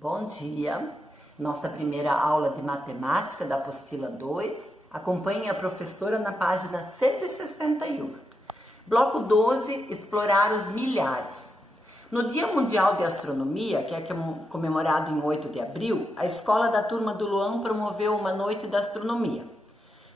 Bom dia! Nossa primeira aula de matemática da apostila 2. Acompanhe a professora na página 161. Bloco 12, explorar os milhares. No Dia Mundial de Astronomia, que é comemorado em 8 de abril, a escola da turma do Luan promoveu uma noite da astronomia.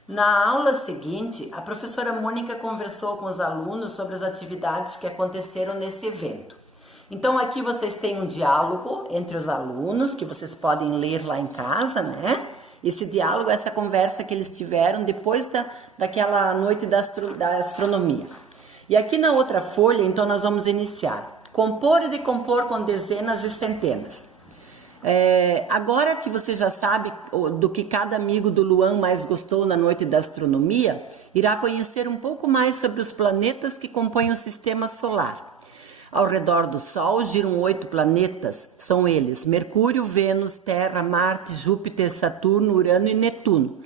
Na aula seguinte, a professora Mônica conversou com os alunos sobre as atividades que aconteceram nesse evento. Então aqui vocês têm um diálogo entre os alunos, que vocês podem ler lá em casa, né? Esse diálogo, essa conversa que eles tiveram depois daquela noite da astronomia. E aqui na outra folha, então nós vamos iniciar. Compor e decompor com dezenas e centenas. Agora que você já sabe do que cada amigo do Luan mais gostou na noite da astronomia, irá conhecer um pouco mais sobre os planetas que compõem o sistema solar. Ao redor do Sol giram 8 planetas, são eles Mercúrio, Vênus, Terra, Marte, Júpiter, Saturno, Urano e Netuno.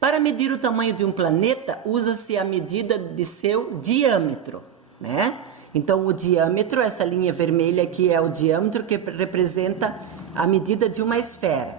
Para medir o tamanho de um planeta, usa-se a medida de seu diâmetro, né? Então o diâmetro, essa linha vermelha aqui é o diâmetro que representa a medida de uma esfera.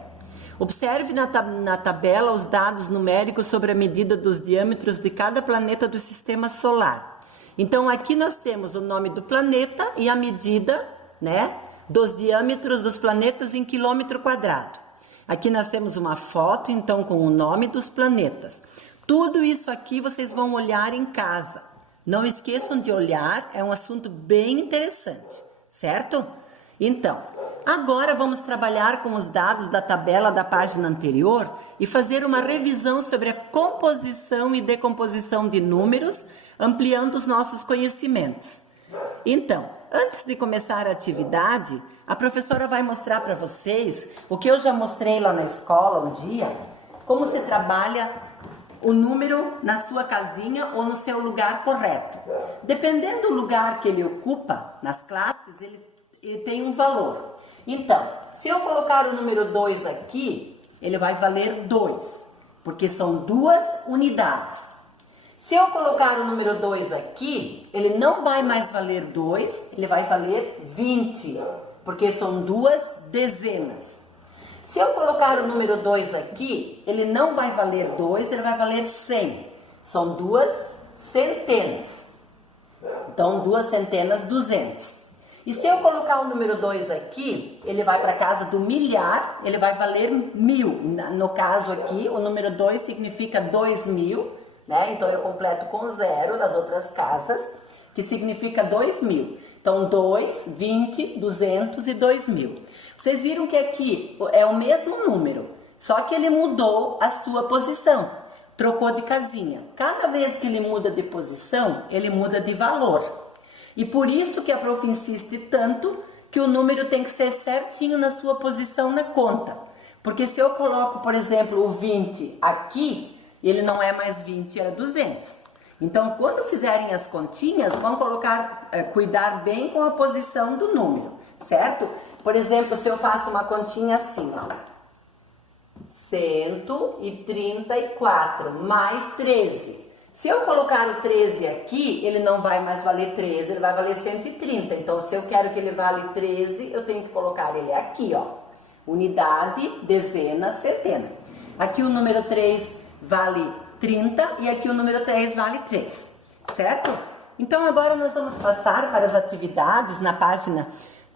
Observe na tabela os dados numéricos sobre a medida dos diâmetros de cada planeta do sistema solar. Então aqui nós temos o nome do planeta e a medida, né, dos diâmetros dos planetas em quilômetro quadrado. Aqui nós temos uma foto, então, com o nome dos planetas. Tudo isso aqui vocês vão olhar em casa. Não esqueçam de olhar, é um assunto bem interessante, certo? Então, agora vamos trabalhar com os dados da tabela da página anterior e fazer uma revisão sobre a composição e decomposição de números, ampliando os nossos conhecimentos. Então, antes de começar a atividade, a professora vai mostrar para vocês o que eu já mostrei lá na escola um dia, como se trabalha o número na sua casinha ou no seu lugar correto. Dependendo do lugar que ele ocupa nas classes, ele tem um valor. Então, se eu colocar o número 2 aqui, ele vai valer 2, porque são 2 unidades. Se eu colocar o número 2 aqui, ele não vai mais valer 2, ele vai valer 20, porque são 2 dezenas. Se eu colocar o número 2 aqui, ele não vai valer 2, ele vai valer 100. São 2 centenas. Então, 2 centenas, 200. E se eu colocar o número 2 aqui, ele vai para a casa do milhar, ele vai valer 1000. No caso aqui, o número 2 significa 2000, né? Então, eu completo com 0 das outras casas, que significa 2000. Então, 2, 20, 200 e 2000. Vocês viram que aqui é o mesmo número, só que ele mudou a sua posição, trocou de casinha. Cada vez que ele muda de posição, ele muda de valor. E por isso que a prof insiste tanto que o número tem que ser certinho na sua posição na conta. Porque se eu coloco, por exemplo, o 20 aqui, ele não é mais 20, é 200. Então, quando fizerem as continhas, vão cuidar bem com a posição do número, certo? Por exemplo, se eu faço uma continha assim, ó. 134 mais 13. Se eu colocar o 13 aqui, ele não vai mais valer 13, ele vai valer 130. Então, se eu quero que ele vale 13, eu tenho que colocar ele aqui, ó. Unidade, dezena, centena. Aqui o número 3 vale 30 e aqui o número 3 vale 3, certo? Então, agora nós vamos passar para as atividades na página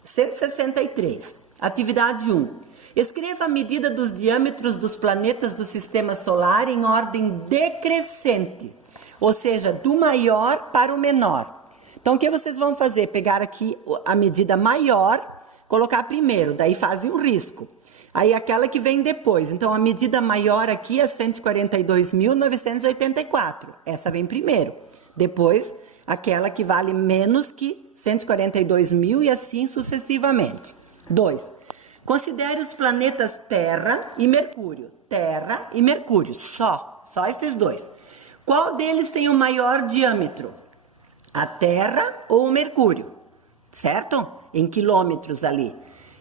163. Atividade 1. Escreva a medida dos diâmetros dos planetas do sistema solar em ordem decrescente, ou seja, do maior para o menor. Então, o que vocês vão fazer? Pegar aqui a medida maior, colocar primeiro, daí fazem um risco. Aí aquela que vem depois. Então, a medida maior aqui é 142.984. Essa vem primeiro. Depois, aquela que vale menos que 142.000 e assim sucessivamente. 2. Considere os planetas Terra e Mercúrio. Terra e Mercúrio, só esses dois. Qual deles tem o maior diâmetro? A Terra ou o Mercúrio? Certo? Em quilômetros ali.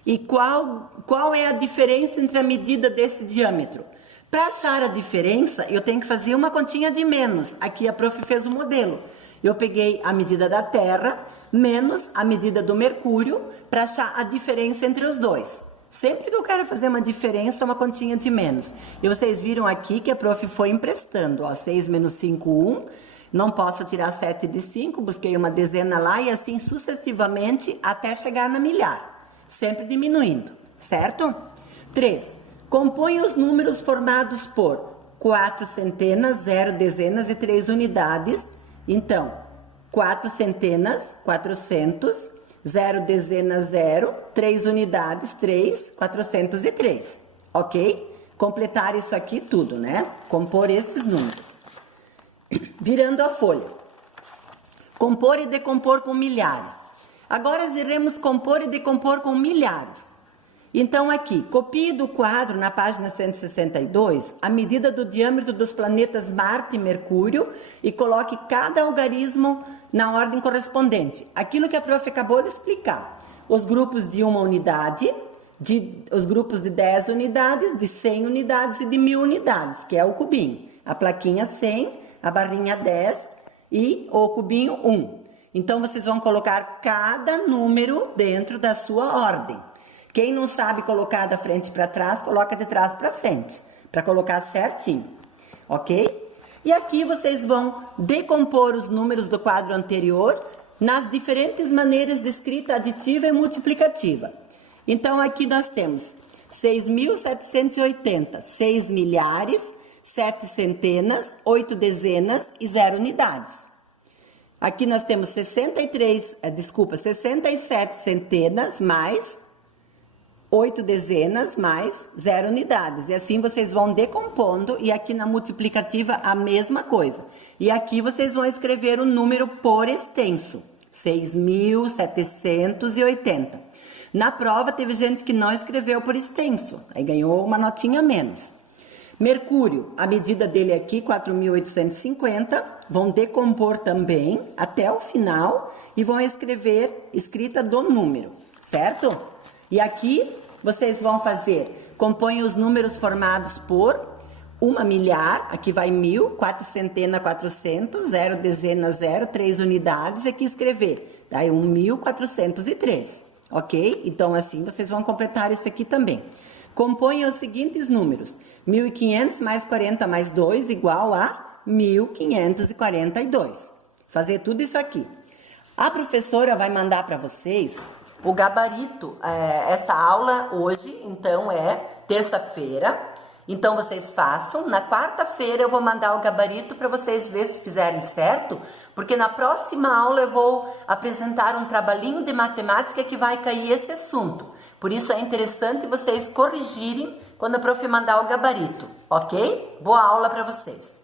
E qual é a diferença entre a medida desse diâmetro? Para achar a diferença, eu tenho que fazer uma continha de menos. Aqui a prof fez o modelo. Eu peguei a medida da Terra menos a medida do Mercúrio para achar a diferença entre os dois. Sempre que eu quero fazer uma diferença, uma continha de menos. E vocês viram aqui que a prof foi emprestando, ó, 6 menos 5, 1. Não posso tirar 7 de 5, busquei uma dezena lá e assim sucessivamente até chegar na milhar. Sempre diminuindo, certo? 3. Compõe os números formados por 4 centenas, 0 dezenas e 3 unidades. Então, 4 centenas, 400, 0 dezenas, 0, 3 unidades, 3, 403, ok? Completar isso aqui tudo, né? Compor esses números. Virando a folha. Compor e decompor com milhares. Agora iremos compor e decompor com milhares. Então aqui, copie do quadro na página 162 a medida do diâmetro dos planetas Marte e Mercúrio e coloque cada algarismo na ordem correspondente. Aquilo que a prof acabou de explicar. Os grupos de 1 unidade, os grupos de 10 unidades, de 100 unidades e de 1000 unidades, que é o cubinho. A plaquinha 100, a barrinha 10 e o cubinho 1. Então vocês vão colocar cada número dentro da sua ordem. Quem não sabe colocar da frente para trás, coloca de trás para frente, para colocar certinho, ok? E aqui vocês vão decompor os números do quadro anterior nas diferentes maneiras de escrita aditiva e multiplicativa. Então aqui nós temos 6.780, 6 milhares, 7 centenas, 8 dezenas e 0 unidades. Aqui nós temos 67 centenas mais 8 dezenas mais 0 unidades. E assim vocês vão decompondo e aqui na multiplicativa a mesma coisa. E aqui vocês vão escrever o número por extenso, 6.780. Na prova teve gente que não escreveu por extenso, aí ganhou uma notinha a menos. Mercúrio, a medida dele aqui, 4.850, vão decompor também até o final e vão escrever escrita do número, certo? E aqui vocês vão fazer, compõem os números formados por 1 milhar, aqui vai 1000, 4 centena, 400, 0 dezena, 0, 3 unidades, aqui escrever, daí 1.403, ok? Então assim vocês vão completar isso aqui também. Compõem os seguintes números, 1.500 mais 40 mais 2 igual a 1.542. Fazer tudo isso aqui. A professora vai mandar para vocês o gabarito. Essa aula hoje, então, é terça-feira. Então, vocês façam. Na quarta-feira eu vou mandar o gabarito para vocês verem se fizerem certo, porque na próxima aula eu vou apresentar um trabalhinho de matemática que vai cair esse assunto. Por isso é interessante vocês corrigirem quando a prof mandar o gabarito, ok? Boa aula para vocês!